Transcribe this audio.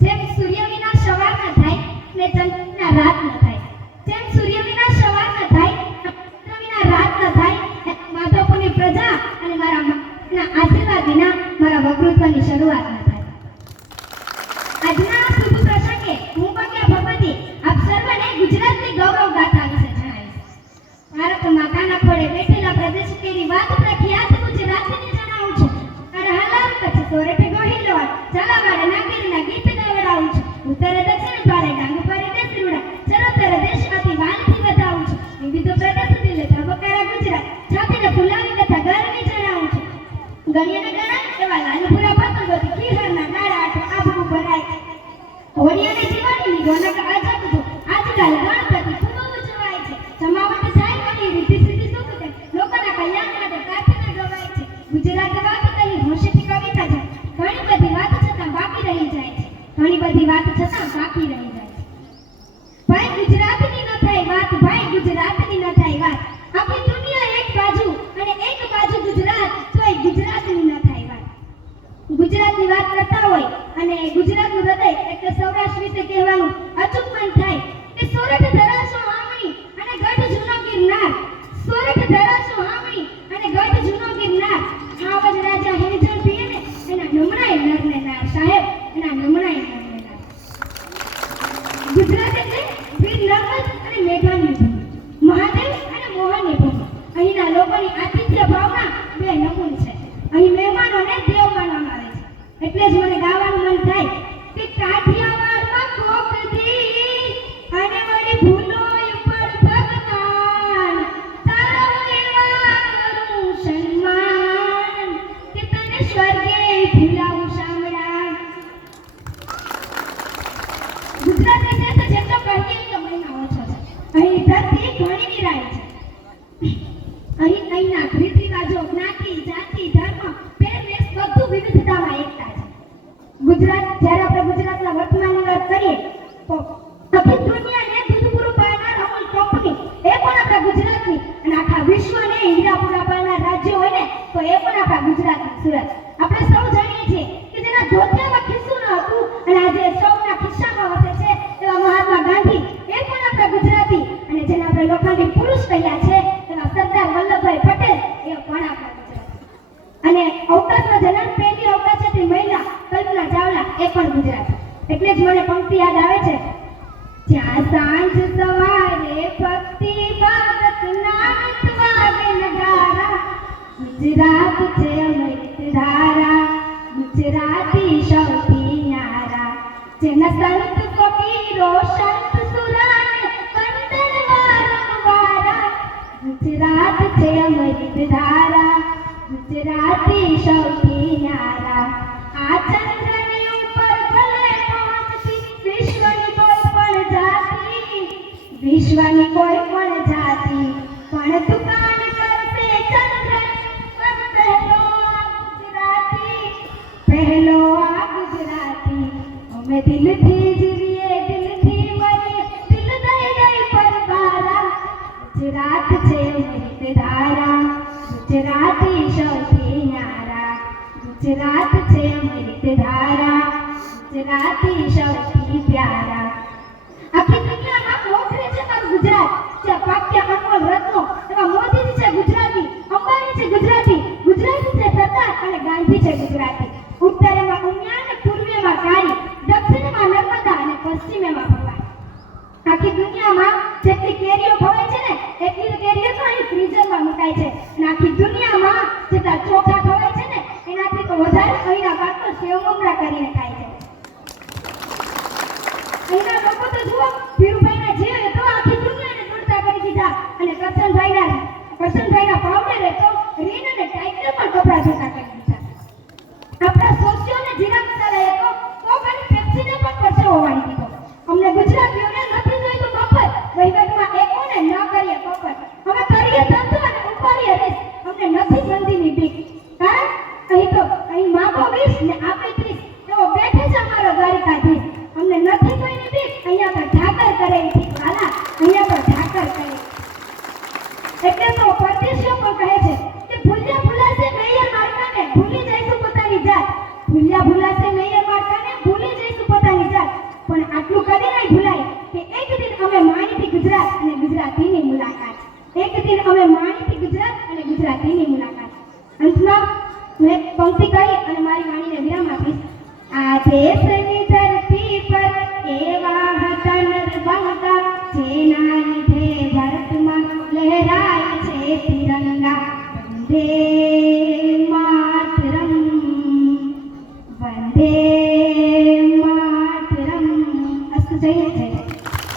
જેમ સૂર્ય વિના સવાર ન થાય ને ચંદ્ર વિના રાત ન થાય, જેમ સૂર્ય વિના સવાર ન થાય ચંદ્ર વિના રાત ન થાય, માધવપુરની પ્રજા અને મારા આશીર્વાદ વિના મારા વકૃત્વની શરૂઆત ન થાય. આજના શુભ પ્રસંગે હું ભાગ્યા ભગવતી આપ સર્વને ગુજરાતની ગૌરવ ગાથા વિશે જણાવીશ. ભારતમાં કાના ખોળે બેઠેલા પ્રદેશ કેરી વાત પ્રખ્યાત ગુજરાતની જણાવું છું. મારા હાલાર કચ્છ સોરઠ ગોહિલવાડ ઝાલાવાડ નાગીરના ગીત ગવડાવું છું. ઉત્તરે દક્ષિણ પારે ડાંગ પારે દેશરૂડા ચરોતર દેશમાંથી વાલથી વધાવું છું. વિવિધ પ્રદેશ દિલે ધબકારા ગુજરાત છાતીને ફુલાવી કથા ગરવી જણાવું છું. ગણ્યના ગણા એવા લાલપુરા પતંગોથી કિહરના ગાળા આઠ આબુ ભરાય છે. હોળીયાને દિવાળીની રોનક આઝાદ જો આજકાલ ગણપતિ ખૂબ ઉજવાય છે. જમાવટ જાય વળી રીતિ સીધી સુખ છે. લોકોના કલ્યાણ માટે પ્રાર્થના ગવાય છે. ગુજરાત વાત કહી હોશેથી કવિતા છે. ઘણી બધી વાત છતાં બાકી રહી જાય છે. ઘણી બધી વાત છતાં બાકી રહી જાય છે. ભાઈ ગુજરાતની ન થાય વાત, ભાઈ ગુજરાતની ન થાય વાત. આખી દુનિયા એક બાજુ અને એક બાજુ ગુજરાત, તોય ગુજરાતની ન થાય વાત. ગુજરાતની વાત કરતા હોય અને ગુજરાતનું હૃદય એટલે સૌરાષ્ટ્ર વિશે કહેવાનું અચૂક મન થાય કે સોરઠ ધરાસો હામણી અને ગઢ જૂનો ગિરનાર. સોરઠ ધરાસો હામણી અને ગઢ જૂનો ગિરનાર. આવજ રાજા હેરજણ પીએ ને એના નમણાય નરને નાર. સાહેબ એના નમણાય નરને નાર. ગુજરાત એટલે વીર નર્મદ અને મેઘાની ભૂમિ, મહાદેવ અને મોહનની ભૂમિ. અહીંના લોકોની આતિથ્ય ભાવના બે નમૂન છે. અહીં મહેમાનોને દેવ માનવામાં આવે છે. એટલે જ મને ગાવાનું મન થાય કે કાઠિયાવાડમાં કોકદી અને વળી ભૂલો ઉપર ભગવાન તારો એવા કરું સન્માન કે તને સ્વર્ગે ભૂલાવું શામળા. ગુજરાત વિશે તો જેટલો કહીએ તો મહિના ઓછો છે. અહીં ધરતી ઘણી નિરાય છે. અહીંના રીત રિવાજો, જ્ઞાતિ, જાતિ, ધર્મ, પહેરવેશ બધું વિવિધતામાં એકતા છે. ગુજરાત, જ્યારે આપણે ગુજરાતના વર્તમાનની વાત કરીએ તો આખી દુનિયાને દૂધ પૂરું પાડનાર અમૂલ કંપની એ પણ આપણા ગુજરાતની, અને આખા વિશ્વને હીરા પૂરા પાડનાર રાજ્ય હોય ને તો એ પણ આપણા ગુજરાતની સુરત. આપણે સૌ જાણીએ છીએ કે જેના ધોતિયામાં ખિસ્સું ન હતું અને આજે સૌના ખિસ્સામાં વસે છે એવા મહાત્મા ગાંધી એ પણ આપણા ગુજરાતી, અને જેને આપણે લોખંડી પુરુષ કહ્યા છે એવા સરદાર વલ્લભભાઈ પટેલ એ પણ આપણા ગુજરાતી. અને અવકાશનો જન્મ પહેલી અવકાશયાત્રી મહિલા કલ્પના ચાવલા એ પણ ગુજરાતી. એટલે જ મને પંક્તિ યાદ આવે છે, જ્યાં સાંજ સવારે ભક્તિ ભારત નાદ વાગે નગારા, ગુજરાત છે અમૃત ધારા, ગુજરાતી સૌથી ન્યારા. જેના સંત ફકીરો સંત સુરાને વંદન વારંવારા, ગુજરાત છે અમૃત ધારા, ગુજરાતી સૌથી ન્યારા. આ ચંદ્રની ઉપર ભલે પહોંચતી વિશ્વની કોઈ પણ જાતિ, વિશ્વની કોઈ પણ જાતિ પણ દુકાન કરશે ચંદ્ર પર પહેલો આ ગુજરાતી, પહેલો આ ગુજરાતી. અમે દિલથી જીવીએ દિલથી મરીએ દિલ દઈ દઈ પર બારા, ગુજરાત છે અમૃત ધારા, ગુજરાતી સૌથી ન્યારા, ગુજરાત છે અમૃત ધારા, ગુજરાતી સૌથી પ્યારા. આખી દુનિયામાં મોખરે છે મારું ગુજરાત, જ્યાં પાક્ય અનમોલ રત્નો એવા મોદીજી છે ગુજરાતી, અંબાણી છે ગુજરાતી, ગુજરાતી છે સરદાર અને ગાંધી છે ગુજરાતી. ઉત્તરેમાં ઉમિયા અને પૂર્વેમાં કાળી, દક્ષિણમાં નર્મદા અને પશ્ચિમેમાં ભવાઈ. આખી દુનિયામાં જેટલી કેરીઓ ખવાય છે ને એટલી કેરીઓ તો અહીં ફ્રીઝરમાં મુકાય છે. અને આખી દુનિયામાં જેટલા ચોખા ખવાય છે ને એનાથી તો વધારે અહીંના બાળકો સેવ મમરા કરીને ખાય છે. અહીંના લોકો તો જુઓ, ધીરુભાઈના જેવ તો આખી દુનિયાને દોડતા કરી દીધા, અને કરશનભાઈના પાવડરે તો રીન અને ટાઈગર પણ કપડા જોતા કરી દીધા. આપણા સોશિયોને જીરા